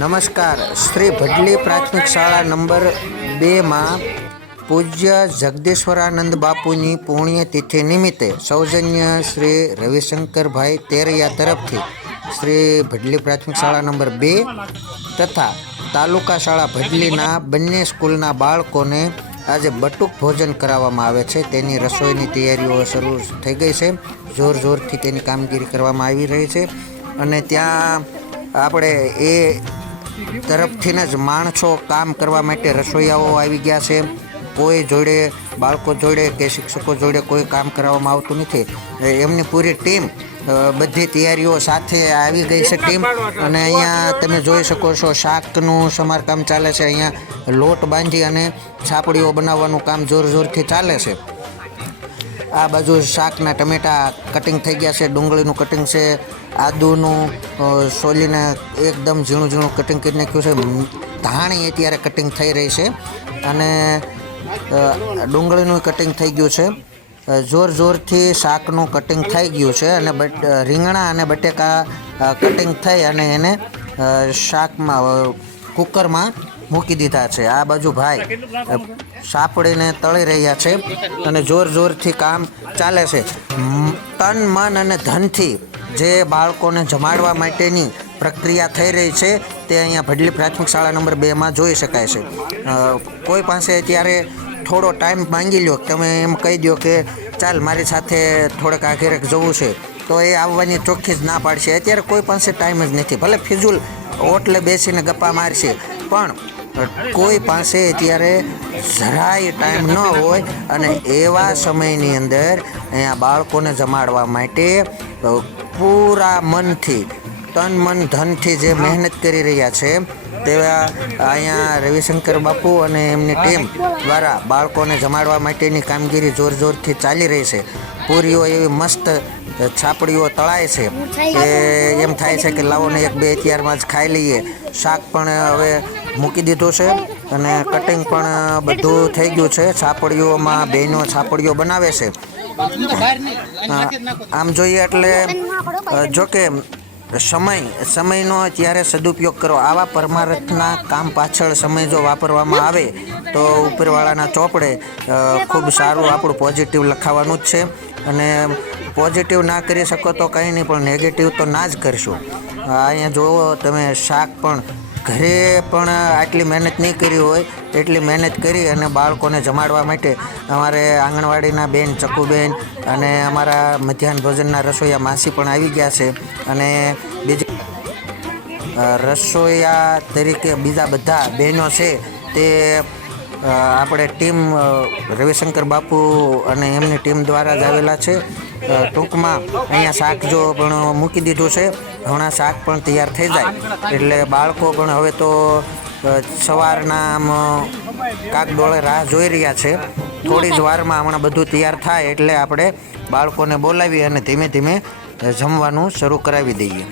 નમસ્કાર. શ્રી ભડલી પ્રાથમિક શાળા નંબર 2માં પૂજ્ય જગદીશ્વરાનંદ બાપુની પુણ્યતિથિ નિમિત્તે સૌજન્ય શ્રી રવિશંકરભાઈ તેરૈયા તરફથી શ્રી ભડલી પ્રાથમિક શાળા નંબર 2 તથા તાલુકા શાળા ભડલીના બંને સ્કૂલના બાળકોને આજે બટુક ભોજન કરાવવામાં આવે છે. તેની રસોઈની તૈયારીઓ શરૂ થઈ ગઈ છે. જોરથી તેની કામગીરી કરવામાં આવી રહી છે અને ત્યાં આપણે એ તરફથી જ માણસો કામ કરવા માટે રસોઈયાઓ આવી ગયા છે. કોઈ જોડે બાળકો જોડે કે શિક્ષકો જોડે કોઈ કામ કરાવવામાં આવતું નથી. એમની પૂરી ટીમ બધી તૈયારીઓ સાથે આવી ગઈ છે ટીમ. અને અહીંયા તમે જોઈ શકો છો શાકનું સમારકામ ચાલે છે. અહીંયા લોટ બાંધી અને છાપડીઓ બનાવવાનું કામ જોરથી ચાલે છે. આ બાજુ શાકના ટમેટા કટિંગ થઈ ગયા છે, ડુંગળીનું કટિંગ છે, આદુનું સોલીને એકદમ ઝીણું કટિંગ કરી નાખ્યું છે. ધાણી અત્યારે કટિંગ થઈ રહી છે અને ડુંગળીનું કટિંગ થઈ ગયું છે. જોરથી શાકનું કટિંગ થઈ ગયું છે અને રીંગણા અને બટેકા કટિંગ થઈ અને એને શાકમાં કુકરમાં મૂકી દીધા છે. આ બાજુ ભાઈ સાપડીને તળી રહ્યા છે અને જોરથી કામ ચાલે છે. તન મન અને ધનથી જે બાળકોને જમાડવા માટેની પ્રક્રિયા થઈ રહી છે તે અહીંયા ભડલી પ્રાથમિક શાળા નંબર 2માં જોઈ શકાય છે. કોઈ પાસે ત્યારે થોડો ટાઈમ માંગી લો, તમે એમ કહી દો કે ચાલ મારી સાથે થોડેક આઘેરેક જવું છે, તો એ આવવાની ચોખ્ખી જ ના પાડશે. અત્યારે કોઈ પાસે ટાઈમ જ નથી. ભલે ફિજુલ ઓટલે બેસીને ગપ્પા મારશે, પણ કોઈ પાસે અત્યારે જરાય ટાઈમ ન હોય અને એવા સમયની અંદર અહીંયા બાળકોને જમાડવા માટે પૂરા મનથી, તન મન ધનથી જે મહેનત કરી રહ્યા છે તેવા અહીંયા રવિશંકર બાપુ અને એમની ટીમ દ્વારા બાળકોને જમાડવા માટેની કામગીરી જોરથી ચાલી રહી છે. પૂરીઓ એવી મસ્ત છાપડીઓ તળાય છે કે એમ થાય છે કે લાવો ને 1-2 અત્યારમાં જ ખાઈ લઈએ. શાક પણ હવે મૂકી દીધું છે અને કટિંગ પણ બધું થઈ ગયું છે. છાપડીઓમાં બહેનો છાપડીઓ બનાવે છે. આમ જોઈએ એટલે જોકે સમયનો ત્યારે સદુપયોગ કરો. આવા પરમાર્થના કામ પાછળ સમય જો વાપરવામાં આવે તો ઉપરવાળાના ચોપડે ખૂબ સારું આપણું પોઝિટિવ લખાવાનું જ છે. અને પોઝિટિવ ના કરી શકો તો કંઈ નહીં, પણ નેગેટિવ તો ના જ કરશું. અહીંયા જુઓ તમે, શાક પણ ઘરે પણ આટલી મહેનત નહીં કરી હોય એટલી મહેનત કરી અને બાળકોને જમાડવા માટે અમારે આંગણવાડીના બેન ચકુબેન અને અમારા મધ્યાહન ભોજનના રસોઈયા માસી પણ આવી ગયા છે. અને બીજી રસોઈયા તરીકે બીજા બધા બહેનો છે તે આપણે ટીમ રવિશંકર બાપુ અને એમની ટીમ દ્વારા જ આવેલા છે. ટૂંકમાં અહીંયા શાક જો પણ મૂકી દીધું છે. હમણાં શાક પણ તૈયાર થઈ જાય એટલે બાળકો પણ હવે તો સવારના આમ કાગડોળે રાહ જોઈ રહ્યા છે. થોડી જ વારમાં હમણાં બધું તૈયાર થાય એટલે આપણે બાળકોને બોલાવી અને ધીમે જમવાનું શરૂ કરાવી દઈએ.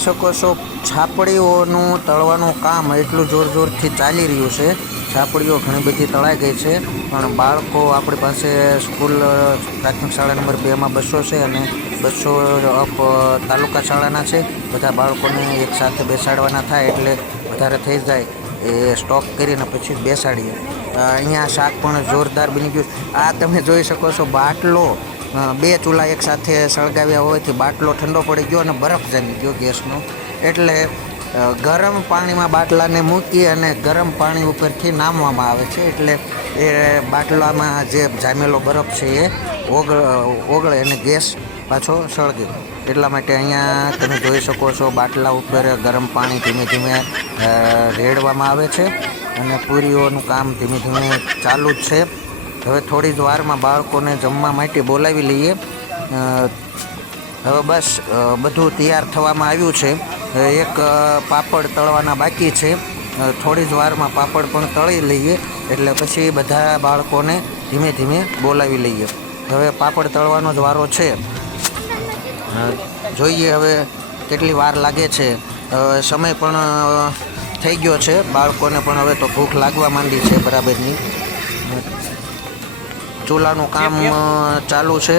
શકો છો છાપડીઓનું તળવાનું કામ એટલું જોરથી ચાલી રહ્યું છે. છાપડીઓ ઘણી બધી તળાઈ ગઈ છે, પણ બાળકો આપણી પાસે સ્કૂલ પ્રાથમિક શાળા નંબર 2માં 200 છે અને 200 તાલુકા શાળાના છે. બધા બાળકોને એક સાથે બેસાડવાના થાય એટલે વધારે થઈ જાય એ સ્ટોક કરીને પછી બેસાડીએ. અહીંયા શાક પણ જોરદાર બની ગયું. આ તમે જોઈ શકો છો બાટલો, 2 ચૂલા એક સાથે સળગાવ્યા હોવાથી બાટલો ઠંડો પડી ગયો અને બરફ જામી ગયો ગેસનો. એટલે ગરમ પાણીમાં બાટલાને મૂકી અને ગરમ પાણી ઉપરથી નામવામાં આવે છે. એટલે એ બાટલામાં જે જામેલો બરફ છે એ ઓગળે અને ગેસ પાછો સળગે. એટલા માટે અહીંયા તમે જોઈ શકો છો બાટલા ઉપર ગરમ પાણી ધીમે રેડવામાં આવે છે અને પૂરીઓનું કામ ધીમે ચાલુ જ છે. હવે થોડી જ વારમાં બાળકોને જમવા માટે બોલાવી લઈએ. હવે બસ બધું તૈયાર થવામાં આવ્યું છે. એક પાપડ તળવાના બાકી છે. થોડી જ વારમાં પાપડ પણ તળી લઈએ એટલે પછી બધા બાળકોને ધીમે બોલાવી લઈએ. હવે પાપડ તળવાનો જ વારો છે. જોઈએ હવે કેટલી વાર લાગે છે. સમય પણ થઈ ગયો છે. બાળકોને પણ હવે તો ભૂખ લાગવા માંડી છે બરાબરની. ચૂલાનું કામ ચાલુ છે.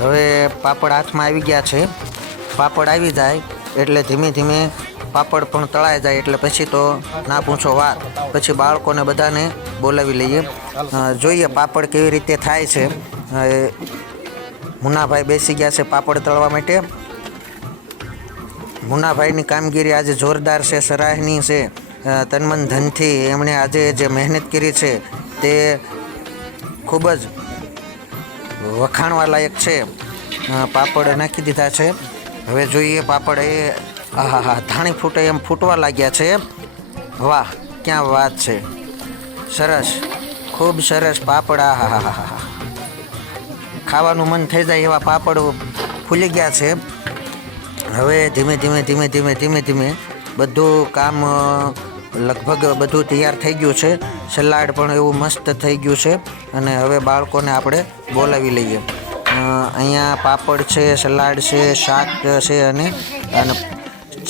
હવે પાપડ હાથમાં આવી ગયા છે. પાપડ આવી જાય એટલે ધીમે ધીમે પાપડ પણ તળાઈ જાય એટલે પછી તો ના પૂછો વાત. પછી બાળકોને બધાને બોલાવી લઈએ. જોઈએ પાપડ કેવી રીતે થાય છે. મુન્નાભાઈ બેસી ગયા છે પાપડ તળવા માટે. મુન્નાભાઈની કામગીરી આજે જોરદાર છે, સરાહનીય છે. તનમન ધનથી એમણે આજે જે મહેનત કરી છે તે ખૂબ જ વખાણવા લાયક છે. પાપડ નાખી દીધા છે. હવે જોઈએ પાપડ એ આહા ધાણી ફૂટે એમ ફૂટવા લાગ્યા છે. વાહ, ક્યાં વાત છે. સરસ, ખૂબ સરસ પાપડ. આહા ખાવાનું મન થઈ જાય એવા પાપડ ફૂલી ગયા છે. હવે ધીમે ધીમે ધીમે ધીમે ધીમે ધીમે બધું કામ લગભગ બધું તૈયાર થઈ ગયું છે. સલાડ પણ એવું મસ્ત થઈ ગયું છે. અને હવે બાળકોને આપણે બોલાવી લઈએ. અહીંયા પાપડ છે, સલાડ છે, શાક છે અને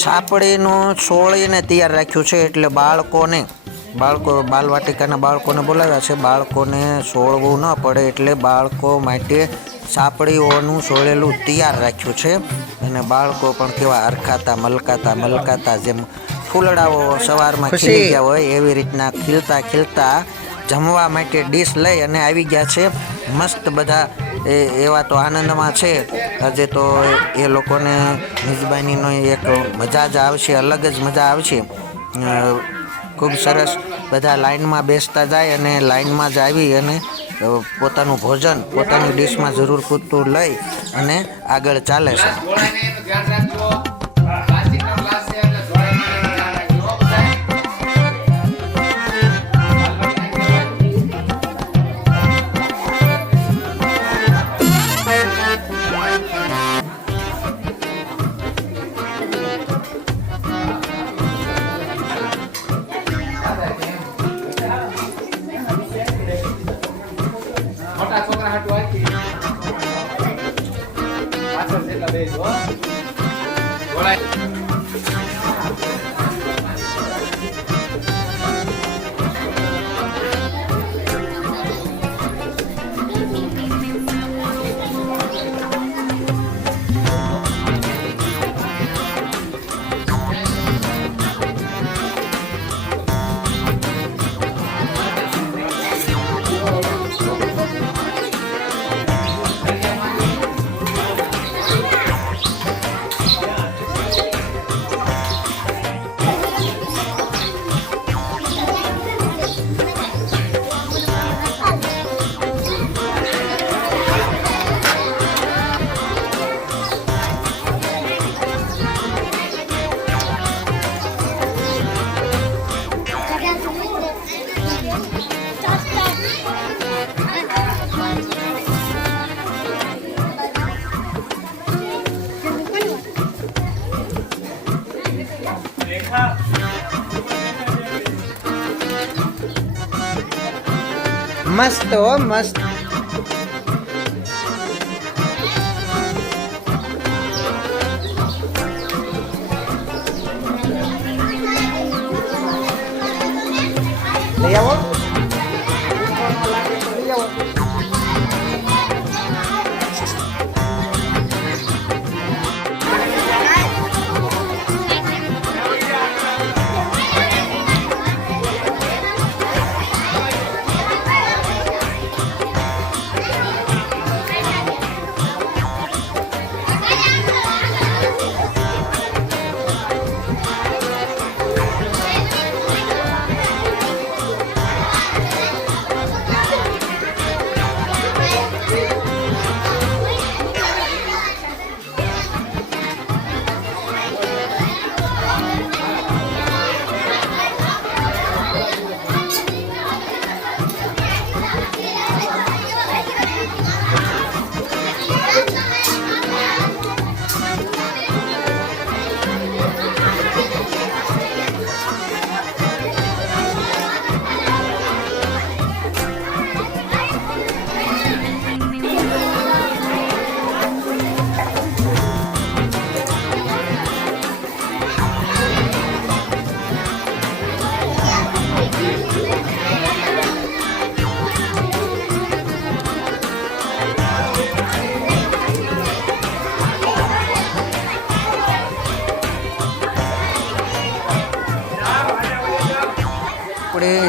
છાપડીનું છોળીને તૈયાર રાખ્યું છે. એટલે બાલવાટિકાના બાળકોને બોલાવ્યા છે. બાળકોને છોળવું ન પડે એટલે બાળકો માટે છાપડીઓનું છોળેલું તૈયાર રાખ્યું છે. અને બાળકો પણ કેવા હરખાતા મલકાતા જેમ ફૂલડાઓ સવારમાં ખીલી ગયા હોય એવી રીતના ખીલતા જમવા માટે ડીશ લઈ અને આવી ગયા છે. મસ્ત બધા એવા તો આનંદમાં છે. આજે તો એ લોકોને મિજબાનીનો એક મજા જ આવશે, અલગ જ મજા આવશે. ખૂબ સરસ બધા લાઈનમાં બેસતા જાય અને લાઈનમાં જ આવી અને પોતાનું ભોજન પોતાની ડીશમાં જરૂર પૂરતું લઈ અને આગળ ચાલે છે. મસ્ત હો મસ્ત. લઈ આવો.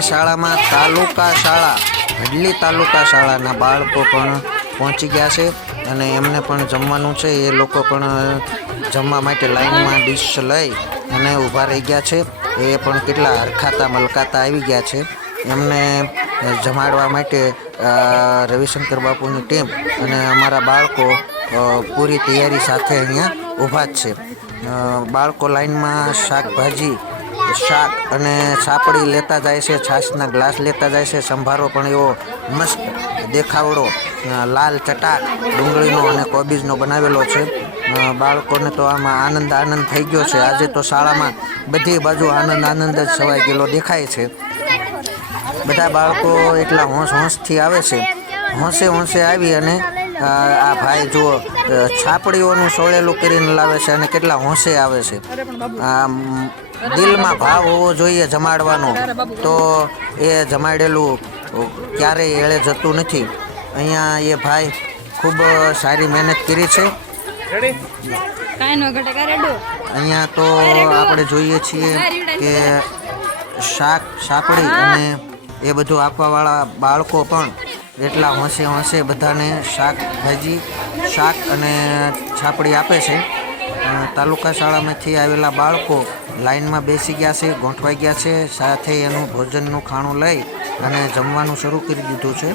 શાળામાં હડલી તાલુકા શાળાના બાળકો પણ પહોંચી ગયા છે અને એમને પણ જમવાનું છે. એ લોકો પણ જમવા માટે લાઈનમાં ડીશ લઈ અને ઊભા રહી ગયા છે. એ પણ કેટલા હરખાતા મલકાતા આવી ગયા છે. એમને જમાડવા માટે રવિશંકર બાપુની ટીમ અને અમારા બાળકો પૂરી તૈયારી સાથે અહીંયા ઊભા જ છે. બાળકો લાઈનમાં શાક અને સાપડી લેતા જાય છે, છાશના ગ્લાસ લેતા જાય છે. સંભારો પણ એવો મસ્ત દેખાવડો લાલ ચટાક ડુંગળીનો અને કોબીજનો બનાવેલો છે. બાળકોને તો આમાં આનંદ થઈ ગયો છે. આજે તો શાળામાં બધી બાજુ આનંદ જ છવાઈ ગયેલો દેખાય છે. બધા બાળકો એટલા હોંશથી આવે છે. હોંશે આવી અને આ ભાઈ જુઓ છાપડીઓનું સોળેલું કરીને લાવે છે અને કેટલા હોંશે આવે છે. દિલમાં ભાવ હોવો જોઈએ જમાડવાનો, તો એ જમાડેલું ક્યારેય એળે જતું નથી. અહીંયા એ ભાઈ ખૂબ સારી મહેનત કરી છે. અહીંયા તો આપણે જોઈએ છીએ કે સાપડી અને એ બધું આપવાવાળા બાળકો પણ એટલા હોંશે બધાને શાક અને છાપડી આપે છે. તાલુકા શાળામાંથી આવેલા બાળકો લાઈનમાં બેસી ગયા છે, ગોઠવાઈ ગયા છે. સાથે એનું ભોજનનું ખાણું લઈ અને જમવાનું શરૂ કરી દીધું છે.